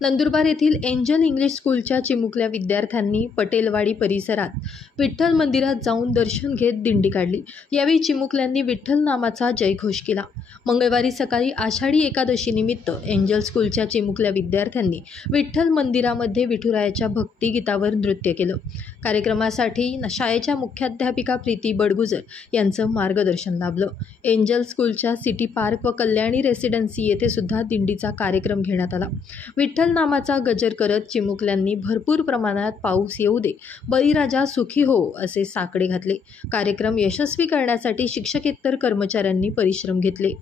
नंदुरबार येथील angel English स्कूलच्या चिमुकल्या विद्यार्थ्यांनी पटेलवाडी परिसरात विठ्ठल मंदिरात जाऊन दर्शन घेत दिंडी काढली। यावेळी चिमुकल्यांनी विठ्ठल नामाचा जयघोष केला। मंगळवारी सकाळी आषाढी एकादशी निमित्त एंजल स्कूलच्या चिमुकल्या विद्यार्थ्यांनी विठ्ठल मंदिरामध्ये विठुरायाच्या भक्तिगीतावर नृत्य केलं। कार्यक्रमासाठी शाळेच्या मुख्याध्यापिका प्रीती बडगुजर यांचं मार्गदर्शन लाभलं। एंजल स्कूलच्या सिटी पार्क व कल्याणी रेसिडेन्सी येथे सुद्धा दिंडीचा कार्यक्रम घेण्यात आला। विठ्ठल नामाचा गजर करत चिमुकल्यांनी भरपूर प्रमाणात पाऊस येऊ दे, बळीराजा सुखी हो असे साकडे घातले। कार्यक्रम यशस्वी करण्यासाठी शिक्षकेतर कर्मचाऱ्यांनी परिश्रम घेतले।